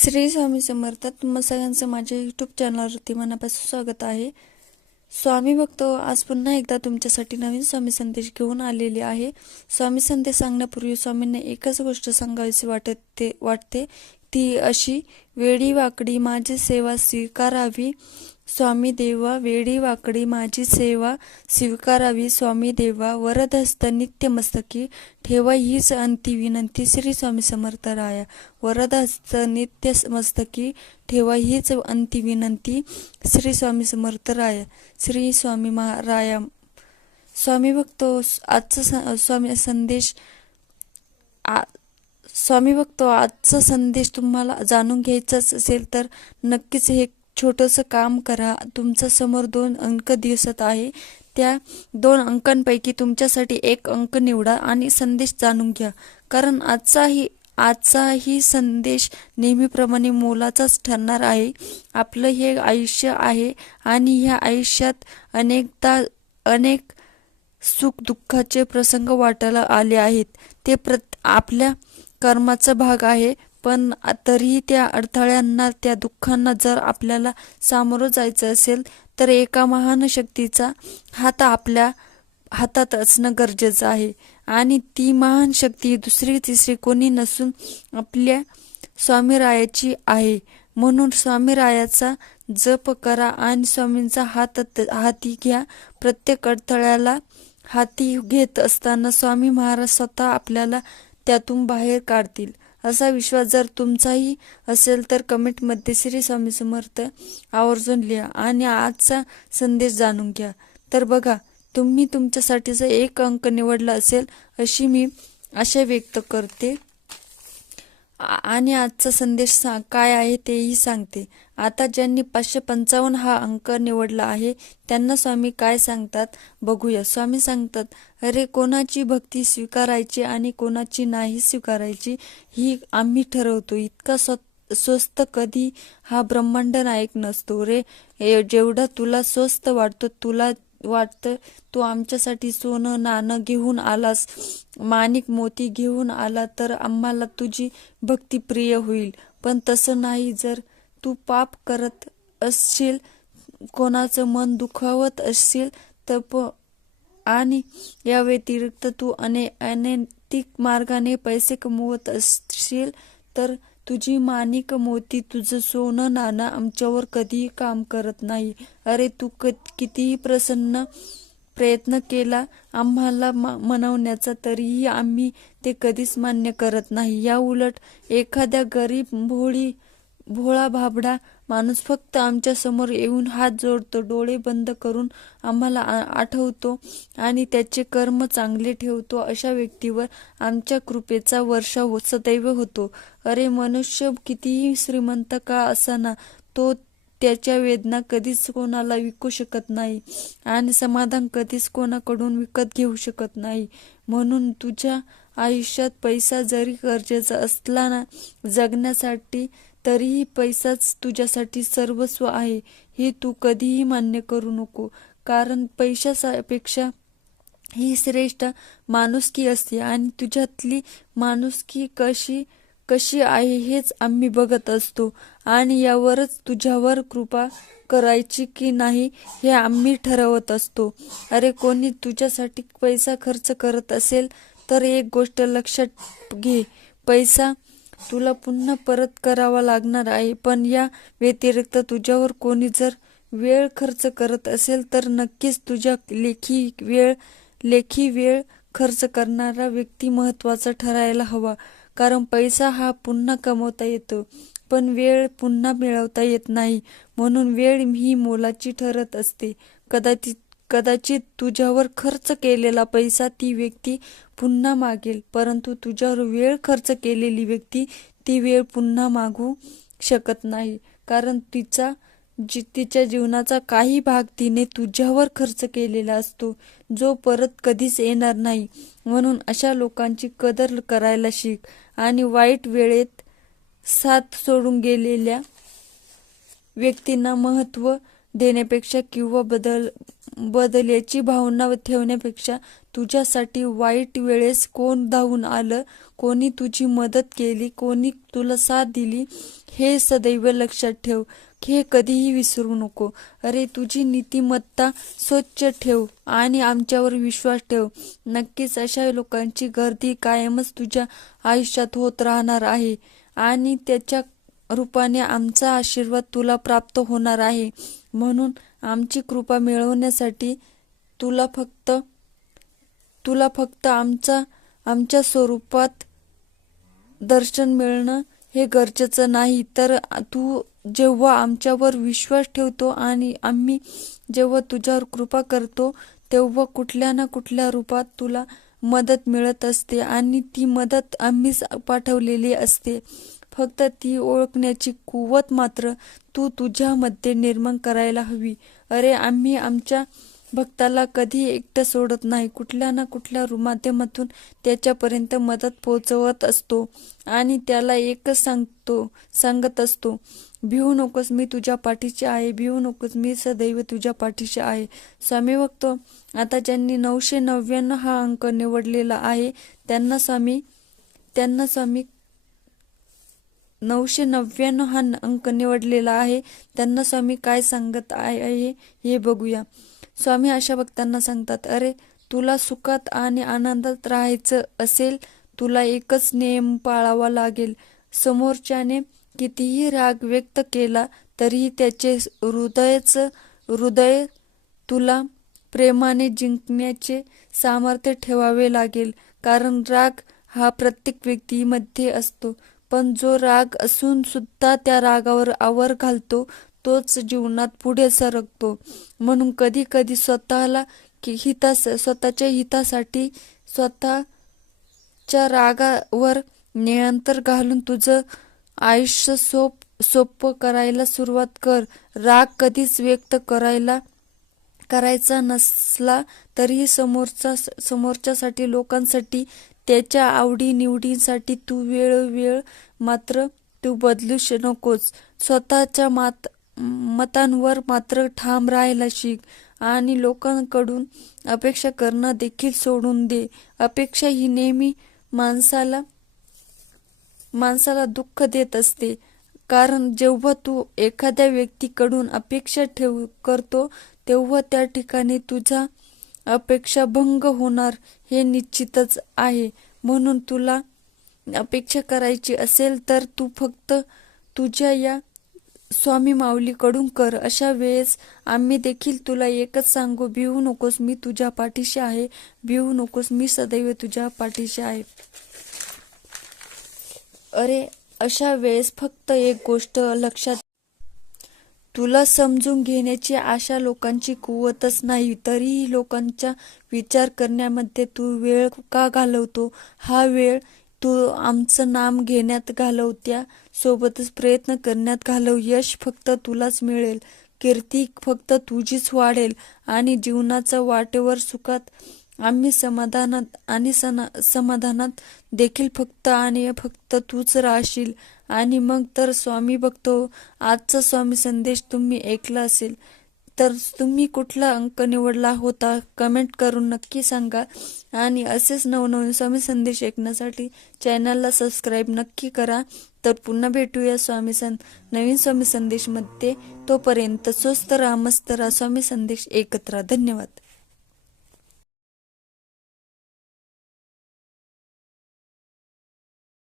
श्री स्वामी समर्थ तुम्हा सगळ्यांचं माझ्या यूट्यूब चॅनलवरती मनापासून स्वागत आहे. स्वामी भक्त आज पुन्हा एकदा तुमच्यासाठी नवीन स्वामी संदेश घेऊन आलेले आहे. स्वामी संदेश सांगण्यापूर्वी स्वामींना एकच गोष्ट सांगावीशी वाटत ते वाटते ती अशी वेडीवाकडी माझी सेवा स्वीकारावी. स्वामी देवा वेडी वाकडी माझी सेवा स्वीकारावी. स्वामी देवा वरदहस्त नित्यमस्तकी ठेवा हीच अंती विनंती श्री स्वामी समर्थ राया वरदहस्त नित्य मस्तकी ठेवा हीच अंती विनंती श्री स्वामी समर्थ राया श्री स्वामी महाराया स्वामी भक्तो आजचा स- स्वामी संदेश आ स्वामी भक्तो आजचा संदेश तुम्हाला जाणून घ्यायचाच असेल तर नक्कीच हे छोटंसं काम करा. तुमच्यासमोर दोन अंक दिसत आहे. त्या दोन अंकांपैकी तुमच्यासाठी एक अंक निवडा आणि संदेश जाणून घ्या. कारण आजचाही आजचाही संदेश नेहमीप्रमाणे मोलाचाच ठरणार आहे. आपलं हे आयुष्य आहे आणि ह्या आयुष्यात अनेकदा अनेक सुख दुःखाचे प्रसंग वाटायला आले आहेत. ते प्रत आपल्या कर्माचा भाग आहे. पण तरीही त्या अडथळ्यांना त्या दुःखांना जर आपल्याला सामोरं जायचं असेल तर एका महान शक्तीचा हात आपल्या हातात असणं गरजेचं आहे. आणि ती महान शक्ती दुसरी तिसरी कोणी नसून आपल्या स्वामीरायाची आहे. म्हणून स्वामीरायाचा जप करा आणि स्वामींचा हात हाती घ्या. प्रत्येक अडथळ्याला हाती घेत असताना स्वामी महाराज स्वतः आपल्याला त्यातून बाहेर काढतील. असा विश्वास जर तुमचाही असेल तर कमेंटमध्ये श्री स्वामी समर्थ आवर्जून लिहा आणि आजचा संदेश जाणून घ्या. तर बघा तुम्ही तुमच्यासाठीचा एक अंक निवडला असेल अशी मी आशा व्यक्त करते. आणि आजचा संदेश सा काय आहे तेही सांगते. आता ज्यांनी पाचशे पंचावन्न हा अंक निवडला आहे त्यांना स्वामी काय सांगतात? बघूया. स्वामी सांगतात अरे कोणाची भक्ती स्वीकारायची आणि कोणाची नाही स्वीकारायची ही आम्ही ठरवतो. इतका स्व स्वस्त कधी हा ब्रह्मांड नायक नसतो. रे ए- जेवढा तुला स्वस्त वाटतो तुला वाटतं तू आमच्यासाठी सोनं नाणं घेऊन आलास माणिक मोती घेऊन आला तर आम्हाला तुझी भक्ती प्रिय होईल. पण तसं नाही जर तू पाप करत असशील कोणाचं मन दुखावत असशील तर प आणि या व्यतिरिक्त तू अने अनैतिक मार्गाने पैसे कमवत असशील तर तुझी माणिक मोती तुझं सोनं नाना आमच्यावर कधीही काम करत नाही. अरे तू क कितीही प्रसन्न प्रयत्न केला आम्हाला मनवण्याचा तरीही आम्ही ते कधीच मान्य करत नाही. या उलट एखाद्या गरीब भोळी भोळा भाबडा माणूस फक्त आमच्यासमोर येऊन हात जोडतो डोळे बंद करून आम्हाला आ- आठवतो आणि त्याचे कर्म चांगले ठेवतो. अशा व्यक्तीवर आमच्या कृपेचा वर्षा हो सदैव होतो. अरे मनुष्य कितीही श्रीमंत का असाना तो त्याच्या वेदना कधीच कोणाला विकू शकत नाही आणि समाधान कधीच कोणाकडून विकत घेऊ शकत नाही. म्हणून तुझ्या आयुष्यात पैसा जरी गरजेचा असला ना जगण्यासाठी तरीही पैसाच तुझ्यासाठी सर्वस्व आहे हे तू कधीही मान्य करू नको. कारण पैशापेक्षा ही श्रेष्ठ माणुसकी असते आणि तुझ्यातली माणुसकी कशी कशी आहे हेच आम्ही बघत असतो. आणि यावरच तुझ्यावर कृपा करायची की नाही हे आम्ही ठरवत असतो. अरे कोणी तुझ्यासाठी पैसा खर्च करत असेल तर एक गोष्ट लक्षात घे. पैसा तुला पुन्हा परत करावा लागणार आहे. पण या व्यतिरिक्त तुझ्यावर कोणी जर वेळ खर्च करत असेल तर नक्कीच तुझ्या लेखी वेळ लेखी वेळ खर्च करणारा व्यक्ती महत्त्वाचा ठरायला हवा. कारण पैसा हा पुन्हा कमवता येतो पण वेळ पुन्हा मिळवता येत नाही. म्हणून वेळ ही मोलाची ठरत असते. कदाचित कदाचित तुझ्यावर खर्च केलेला पैसा ती व्यक्ती पुन्हा मागेल परंतु तुझ्यावर वेळ खर्च केलेली व्यक्ती ती वेळ पुन्हा मागू शकत नाही कारण तिचा जी तिच्या जीवनाचा काही भाग तिने तुझ्यावर खर्च केलेला असतो जो परत कधीच येणार नाही. म्हणून अशा लोकांची कदर करायला शिक आणि वाईट वेळेत साथ सोडून गेलेल्या व्यक्तींना महत्त्व देण्यापेक्षा किंवा बदल बदल्याची भावना ठेवण्यापेक्षा तुझ्यासाठी वाईट वेळेस कोण धावून आलं? कोणी तुझी मदत केली? कोणी तुला साथ दिली? हे सदैव लक्षात ठेव. हे कधीही विसरू नको. अरे तुझी नीतिमत्ता स्वच्छ ठेव आणि आमच्यावर विश्वास ठेव. नक्कीच अशा लोकांची गर्दी कायमच तुझ्या आयुष्यात होत राहणार आहे आणि त्याच्या रूपाने आमचा आशीर्वाद तुला प्राप्त होणार आहे. म्हणून आमची कृपा मिळवण्यासाठी तुला फक्त तुला फक्त आमचा आमच्या स्वरूपात दर्शन मिळणं हे गरजेचं नाही. तर तू जेव्हा आमच्यावर विश्वास ठेवतो आणि आम्ही जेव्हा तुझ्यावर कृपा करतो तेव्हा कुठल्या ना कुठल्या रूपात तुला मदत मिळत असते आणि ती मदत आम्हीच पाठवलेली असते. फक्त ती ओळखण्याची कुवत मात्र तू तुझ्यामध्ये निर्माण करायला हवी. अरे आम्ही आमच्या भक्ताला कधी एकटं सोडत नाही. कुठल्या ना कुठल्या माध्यमातून त्याच्यापर्यंत मदत पोहोचवत असतो आणि त्याला एकच सांगतो सांगत असतो भिवू नकोस मी तुझ्या पाठीशी आहे. भिवू नकोस मी सदैव तुझ्या पाठीशी आहे. स्वामी बघतो आता ज्यांनी नऊशे नव्याण्णव हा अंक निवडलेला आहे त्यांना स्वामी त्यांना स्वामी नऊशे नव्याण्णव हा अंक निवडलेला आहे. त्यांना स्वामी काय सांगत आहे हे बघूया. स्वामी अशा भक्तांना सांगतात अरे तुला सुखात आणि आनंदात राहायचं असेल तुला एकच नियम पाळावा लागेल. समोरच्याने कितीही राग व्यक्त केला तरीही त्याचे हृदयच हृदय तुला प्रेमाने जिंकण्याचे सामर्थ्य ठेवावे लागेल. कारण राग हा प्रत्येक व्यक्तीमध्ये असतो. पण जो राग असून सुद्धा त्या रागावर आवर घालतो तोच जीवनात पुढे सरकतो. म्हणून कधी कधी स्वतःला कि- हितास स्वतःच्या हितासाठी स्वतःच्या रागावर नियंत्रण घालून तुझं आयुष्य सोप सोपं करायला सुरुवात कर. राग कधीच व्यक्त करायला करायचा नसला तरीही समोरचा समोरच्यासाठी लोकांसाठी त्याच्या आवडीनिवडींसाठी तू वेळोवेळ मात्र तू बदलू श नकोस. स्वतःच्या मात मतांवर मात्र ठाम राहायला शिक आणि लोकांकडून अपेक्षा करणं देखील सोडून दे. अपेक्षा ही नेहमी माणसाला माणसाला दुःख देत असते. कारण जेव्हा तू एखाद्या व्यक्तीकडून अपेक्षा ठेव करतो तेव्हा त्या ठिकाणी तुझा अपेक्षा भंग होणार हे निश्चितच आहे. म्हणून तुला अपेक्षा करायची असेल तर तू फक्त तुझ्या या स्वामी माऊलीकडून कर. अशा वेळेस आम्ही देखील तुला एकच सांगू भिवू नकोस मी तुझ्या पाठीशी आहे. भिवू नकोस मी सदैव तुझ्या पाठीशी आहे. अरे अशा वेळेस फक्त एक गोष्ट लक्षात तुला समजून घेण्याची आशा लोकांची कुवतच नाही. तरीही लोकांचा विचार करण्यामध्ये तू वेळ का घालवतो? हा वेळ तू आमचं नाम घेण्यात घालव त्या सोबतच प्रयत्न करण्यात घालव. यश फक्त तुलाच मिळेल. कीर्ती फक्त तुझीच वाढेल आणि जीवनाचा वाटेवर सुखात आम्ही समाधानात आणि सना समाधानात देखील फक्त आणि फक्त तूच राहशील. आणि मग तर स्वामी बघतो आजचा स्वामी संदेश तुम्ही ऐकला असेल तर तुम्ही कुठला अंक निवडला होता? कमेंट करून नक्की सांगा. आणि असेच नवनवीन स्वामी संदेश ऐकण्यासाठी चॅनलला सबस्क्राईब नक्की करा. तर पुन्हा भेटूया स्वामी सं नवीन स्वामी संदेशमध्ये तोपर्यंत स्वस्त राहा मस्त राहा स्वामी संदेश एकत्र धन्यवाद.